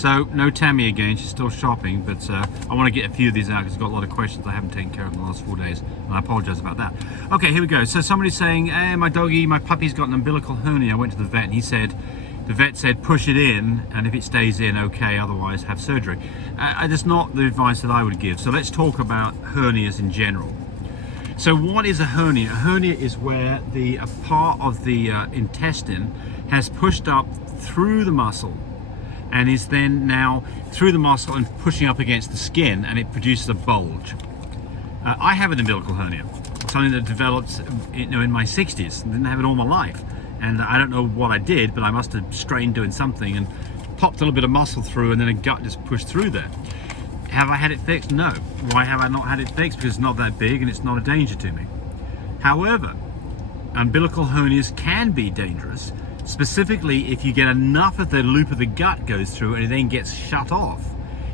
So no Tammy again, she's still shopping, but I want to get a few of these out because I've got a lot of questions I haven't taken care of in the last 4 days, and I apologize about that. Okay, here we go. So somebody's saying, hey, my puppy's got an umbilical hernia. I went to the vet and the vet said push it in, and if it stays in, okay, otherwise have surgery. That's not the advice that I would give. So let's talk about hernias in general. So what is a hernia? A hernia is where a part of the intestine has pushed up through the muscle and is then now through the muscle and pushing up against the skin, and it produces a bulge. I have an umbilical hernia, something that developed in my 60s. I didn't have it all my life, and I don't know what I did, but I must have strained doing something and popped a little bit of muscle through, and then a gut just pushed through there. Have I had it fixed? No. Why have I not had it fixed? Because it's not that big and it's not a danger to me. However, umbilical hernias can be dangerous, specifically if you get enough of the loop of the gut goes through and it then gets shut off.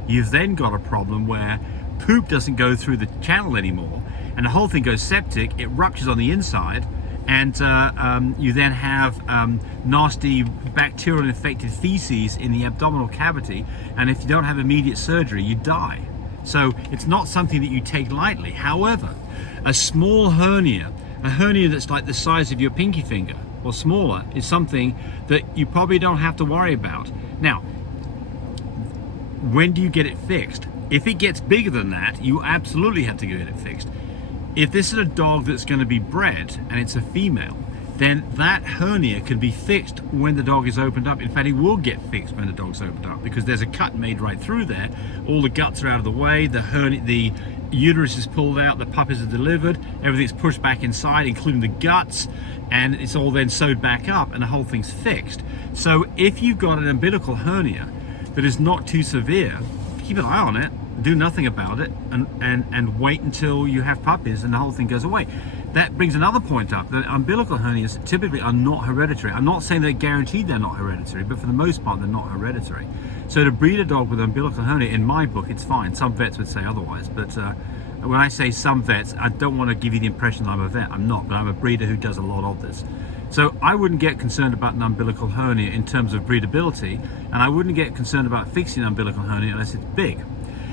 You've then got a problem where poop doesn't go through the channel anymore, and the whole thing goes septic, it ruptures on the inside, and you then have nasty bacterial infected feces in the abdominal cavity, and if you don't have immediate surgery, you die. So it's not something that you take lightly. However, a small hernia, a hernia that's like the size of your pinky finger or smaller, is something that you probably don't have to worry about. Now, when do you get it fixed? If it gets bigger than that, you absolutely have to get it fixed. If this is a dog that's going to be bred and it's a female, then that hernia can be fixed when the dog is opened up. In fact, it will get fixed when the dog's opened up because there's a cut made right through there. All the guts are out of the way, the uterus is pulled out, the puppies are delivered, everything's pushed back inside, including the guts, and it's all then sewed back up and the whole thing's fixed. So if you've got an umbilical hernia that is not too severe, keep an eye on it, do nothing about it, and wait until you have puppies and the whole thing goes away. That brings another point up, that umbilical hernias typically are not hereditary. I'm not saying they're guaranteed they're not hereditary, but for the most part they're not hereditary. So to breed a dog with umbilical hernia, in my book, it's fine. Some vets would say otherwise, but when I say some vets, I don't want to give you the impression that I'm a vet. I'm not, but I'm a breeder who does a lot of this. So I wouldn't get concerned about an umbilical hernia in terms of breedability, and I wouldn't get concerned about fixing an umbilical hernia unless it's big.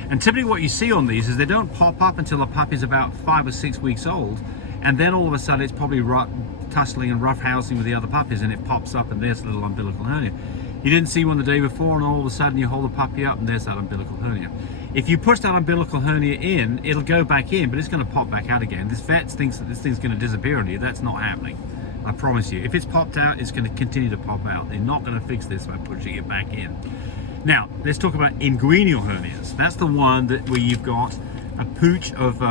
And typically what you see on these is they don't pop up until a puppy's about 5 or 6 weeks old, and then all of a sudden it's probably tussling and roughhousing with the other puppies, and it pops up and there's a little umbilical hernia. You didn't see one the day before, and all of a sudden you hold the puppy up and there's that umbilical hernia. If you push that umbilical hernia in, it'll go back in, but it's going to pop back out again. This vet thinks that this thing's going to disappear on you. That's not happening. I promise you. If it's popped out, it's going to continue to pop out. They're not going to fix this by pushing it back in. Now, let's talk about inguinal hernias. That's the one where you've got a pooch of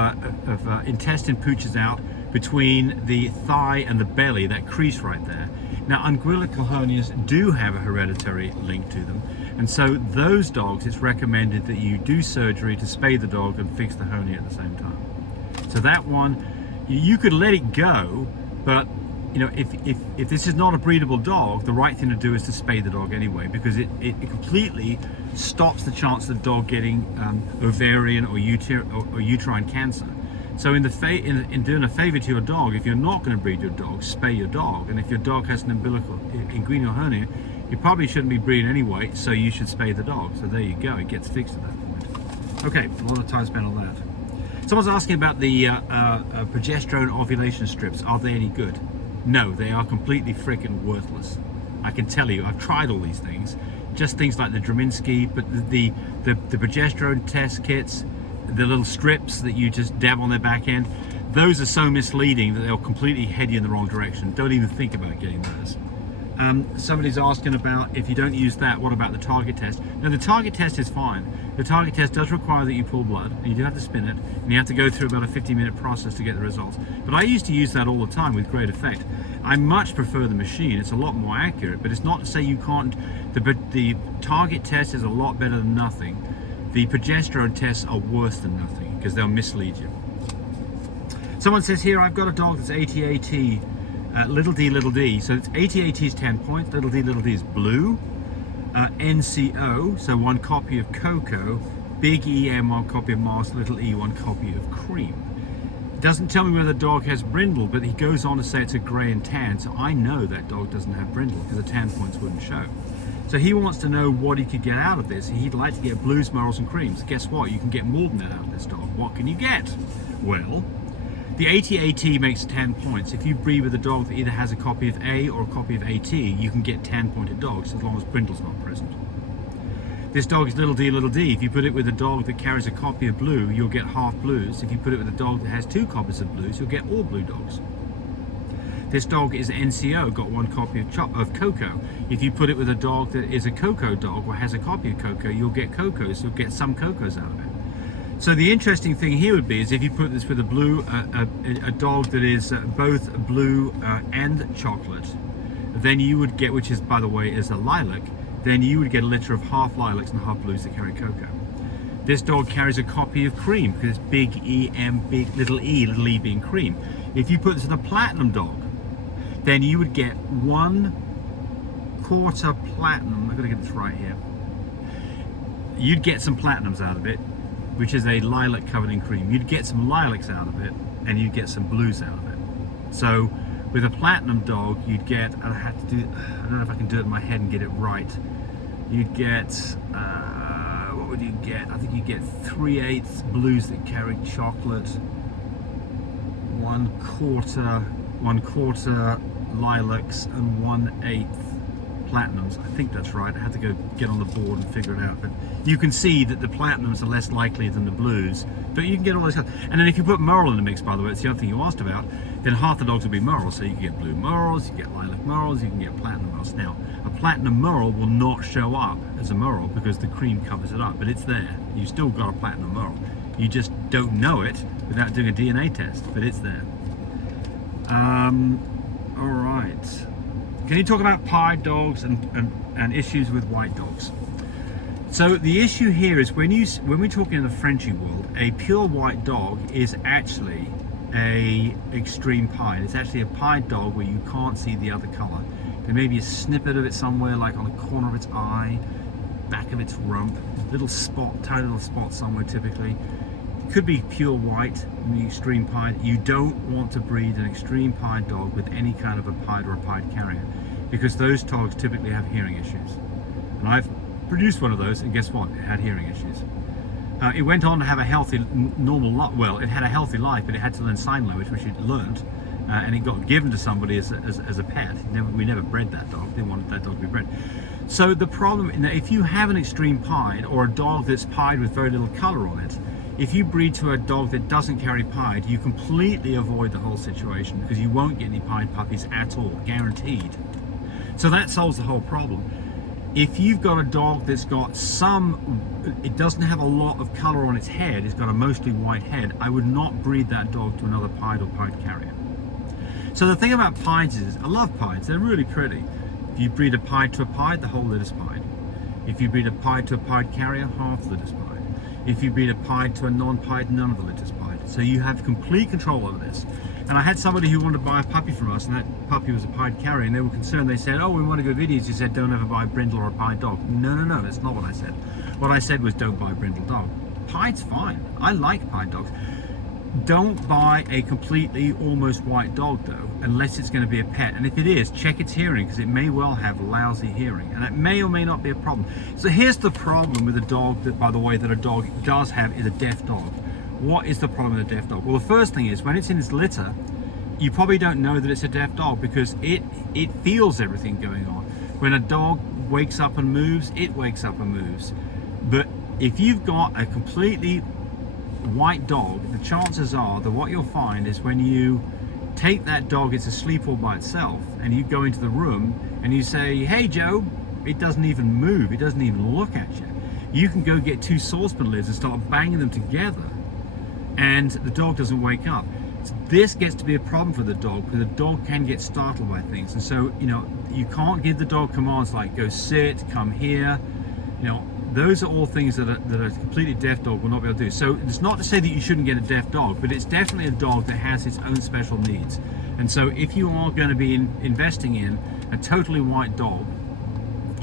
intestine pooches out between the thigh and the belly, that crease right there. Now, umbilical hernias do have a hereditary link to them, and so those dogs, it's recommended that you do surgery to spay the dog and fix the hernia at the same time. So that one, you could let it go, but you know, if this is not a breedable dog, the right thing to do is to spay the dog anyway, because it completely stops the chance of the dog getting ovarian or uterine cancer. So in doing a favor to your dog, if you're not going to breed your dog, spay your dog. And if your dog has an inguinal hernia, you probably shouldn't be breeding anyway, so you should spay the dog. So there you go, it gets fixed at that point. Okay, a lot of time spent on that. Someone's asking about the progesterone ovulation strips. Are they any good? No, they are completely freaking worthless. I can tell you, I've tried all these things. Just things like the Draminsky, but the progesterone test kits, the little strips that you just dab on their back end, those are so misleading that they'll completely head you in the wrong direction. Don't even think about getting those. Somebody's asking about, if you don't use that, what about the target test? Now, the target test is fine. The target test does require that you pull blood, and you do have to spin it, and you have to go through about a 50-minute process to get the results. But I used to use that all the time with great effect. I much prefer the machine. It's a lot more accurate, but it's not to say you can't. The target test is a lot better than nothing. The progesterone tests are worse than nothing because they'll mislead you. Someone says here, I've got a dog that's AT-AT, little d, so it's AT-AT is 10 points, little d is blue, NCO, so 1 copy of Cocoa, big EM, 1 copy of Mars, little e, 1 copy of Cream. It doesn't tell me whether the dog has Brindle, but he goes on to say it's a grey and tan, so I know that dog doesn't have Brindle because the tan points wouldn't show. So he wants to know what he could get out of this. He'd like to get blues, morals, and creams. Guess what? You can get more than that out of this dog. What can you get? Well, the AT-AT makes 10 points. If you breed with a dog that either has a copy of A or a copy of AT, you can get 10-pointed dogs as long as Brindle's not present. This dog is little d, little d. If you put it with a dog that carries a copy of blue, you'll get half blues. If you put it with a dog that has 2 copies of blues, you'll get all blue dogs. This dog is NCO, got 1 copy of Cocoa. If you put it with a dog that is a Cocoa dog or has a copy of Cocoa, you'll get Cocos, you'll get some Cocos out of it. So the interesting thing here would be is if you put this with a blue, a dog that is both blue and chocolate, then you would get, which is, by the way, is a lilac, then you would get a litter of half lilacs and half blues that carry Cocoa. This dog carries a copy of cream because it's big EM, big little e being cream. If you put this with a platinum dog, then you would get 1/4 platinum. I've got to get this right here. You'd get some platinums out of it, which is a lilac covered in cream. You'd get some lilacs out of it, and you'd get some blues out of it. So with a platinum dog, you'd get, I don't know if I can do it in my head and get it right. You'd get, what would you get? I think you'd get 3/8 blues that carry chocolate, 1/4 lilacs, and 1/8 platinums. I think that's right. I had to go get on the board and figure it out. But you can see that the platinums are less likely than the blues, but you can get all those. And then if you put Merle in the mix, by the way, it's the other thing you asked about, then half the dogs will be Merle. So you can get blue Merles, you get lilac Merles, you can get platinum Merles. Now, a platinum Merle will not show up as a Merle because the cream covers it up, but it's there. You still got a platinum Merle. You just don't know it without doing a DNA test, but it's there. All right. Can you talk about pied dogs and issues with white dogs? So the issue here is when we're talking in the Frenchie world, a pure white dog is actually a extreme pied. It's actually a pied dog where you can't see the other color. There may be a snippet of it somewhere, like on the corner of its eye, back of its rump, little spot, tiny little spot somewhere typically. Could be pure white, the extreme pied. You don't want to breed an extreme pied dog with any kind of a pied or a pied carrier, because those dogs typically have hearing issues. And I've produced one of those, and guess what? It had hearing issues. It went on to have a healthy, normal life. Well, it had a healthy life, but it had to learn sign language, which it learned, and it got given to somebody as a pet. We never bred that dog. They wanted that dog to be bred. So the problem, if you have an extreme pied or a dog that's pied with very little color on it, if you breed to a dog that doesn't carry pied, you completely avoid the whole situation because you won't get any pied puppies at all, guaranteed. So that solves the whole problem. If you've got a dog that's got it doesn't have a lot of color on its head, it's got a mostly white head, I would not breed that dog to another pied or pied carrier. So the thing about pieds is, I love pieds, they're really pretty. If you breed a pied to a pied, the whole litter's pied. If you breed a pied to a pied carrier, half the litter's pied. If you breed a pied to a non-pied, none of the litter's pied. So you have complete control over this. And I had somebody who wanted to buy a puppy from us, and that puppy was a pied carrier, and they were concerned. They said, oh, we want to go videos. You said, don't ever buy a Brindle or a pied dog. No, that's not what I said. What I said was, don't buy a Brindle dog. Pied's fine. I like pied dogs. Don't buy a completely almost white dog though, unless it's going to be a pet. And if it is, check its hearing, because it may well have lousy hearing, and it may or may not be a problem. So here's the problem with a dog that, by the way, that a dog does have is a deaf dog. What is the problem with a deaf dog? Well, the first thing is when it's in its litter, you probably don't know that it's a deaf dog because it feels everything going on. When a dog wakes up and moves, it wakes up and moves. But if you've got a completely white dog, the chances are that what you'll find is when you take that dog, it's asleep all by itself, and you go into the room and you say, hey Joe, it doesn't even move, it doesn't even look at you. You can go get 2 saucepan lids and start banging them together, and the dog doesn't wake up. So this gets to be a problem for the dog, because the dog can get startled by things. And so, you can't give the dog commands like go sit, come here. Those are all things that a completely deaf dog will not be able to do. So it's not to say that you shouldn't get a deaf dog, but it's definitely a dog that has its own special needs. And so if you are going to be investing in a totally white dog,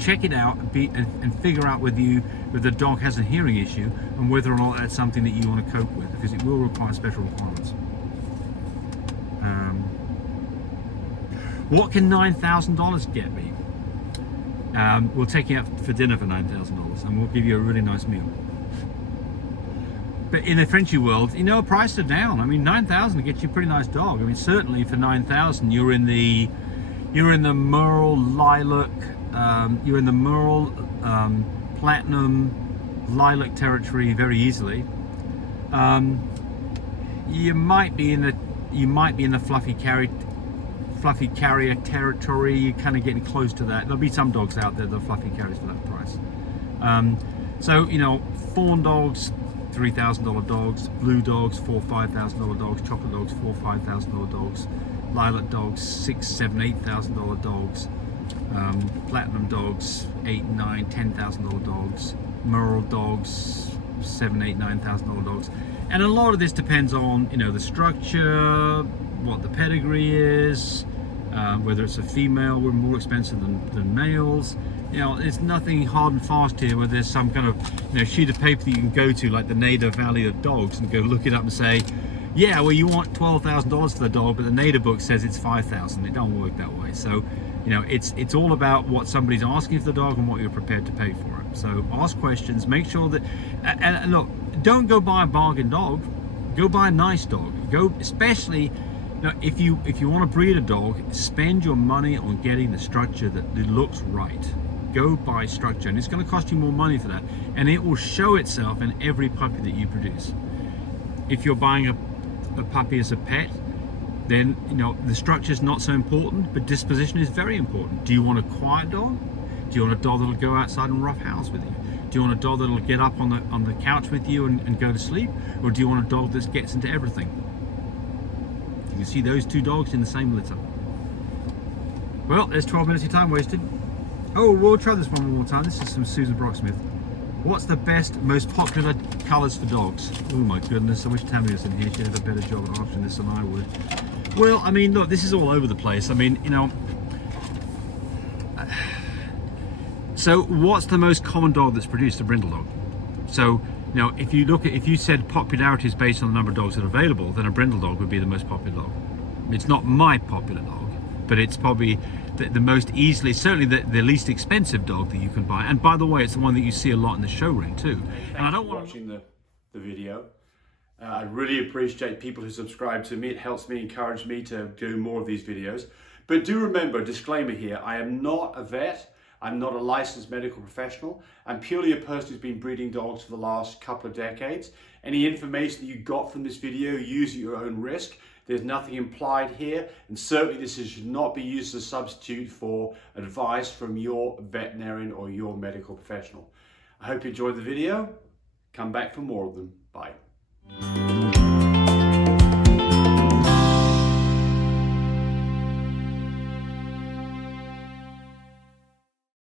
check it out and figure out whether the dog has a hearing issue and whether or not that's something that you want to cope with, because it will require special requirements. What can $9,000 get me? we'll take you out for dinner for $9,000 and we'll give you a really nice meal. But in the Frenchy world, you know, prices are down. I mean, 9,000 gets you a pretty nice dog. I mean, certainly for 9,000, you're in the Merle Lilac, you're in the Merle Platinum Lilac territory very easily. You might be in the fluffy carrier territory. You're kind of getting close to that. There'll be some dogs out there that are fluffy carriers for that price. So you know, fawn dogs, $3,000 dogs, blue dogs, $4,000-$5,000 dogs, chocolate dogs, $4,000-$5,000 dogs, lilac dogs, $6,000-$8,000 dogs, platinum dogs, $8,000-$10,000 dogs, Merle dogs, $7,000-$9,000 dogs. And a lot of this depends on, you know, the structure, what the pedigree is, whether it's a female. We're more expensive than males. You know, it's nothing hard and fast here where there's some kind of, you know, sheet of paper that you can go to, like the Nader Valley of Dogs, and go look it up and say, yeah, well, you want $12,000 for the dog, but the Nader book says it's $5,000. It don't work that way. So, you know, it's all about what somebody's asking for the dog and what you're prepared to pay for it. So ask questions, make sure that, and look, don't go buy a bargain dog. Go buy a nice dog. Go, especially, now, if you want to breed a dog, spend your money on getting the structure that it looks right. Go buy structure, and it's going to cost you more money for that, and it will show itself in every puppy that you produce. If you're buying a puppy as a pet, then you know the structure is not so important, but disposition is very important. Do you want a quiet dog? Do you want a dog that'll go outside and roughhouse with you? Do you want a dog that'll get up on the couch with you and go to sleep, or do you want a dog that gets into everything? You can see those two dogs in the same litter. Well, there's 12 minutes of time wasted. Oh, we'll try this one more time. This is from Susan Brocksmith. What's the best, most popular colours for dogs? Oh my goodness, I wish Tammy was in here. She'd have a better job at answering this than I would. Well, I mean, look, this is all over the place. I mean, you know, so what's the most common dog that's produced? A brindle dog. So, you know, if you said popularity is based on the number of dogs that are available, then a brindle dog would be the most popular dog. It's not my popular dog, but it's probably the most easily, certainly the least expensive dog that you can buy. And by the way, it's the one that you see a lot in the show ring too. And I don't want watching the video. I really appreciate people who subscribe to me. It helps me, encourage me to do more of these videos. But do remember, disclaimer here, I am not a vet. I'm not a licensed medical professional. I'm purely a person who's been breeding dogs for the last couple of decades. Any information that you got from this video, use at your own risk. There's nothing implied here, and certainly this should not be used as a substitute for advice from your veterinarian or your medical professional. I hope you enjoyed the video. Come back for more of them. Bye.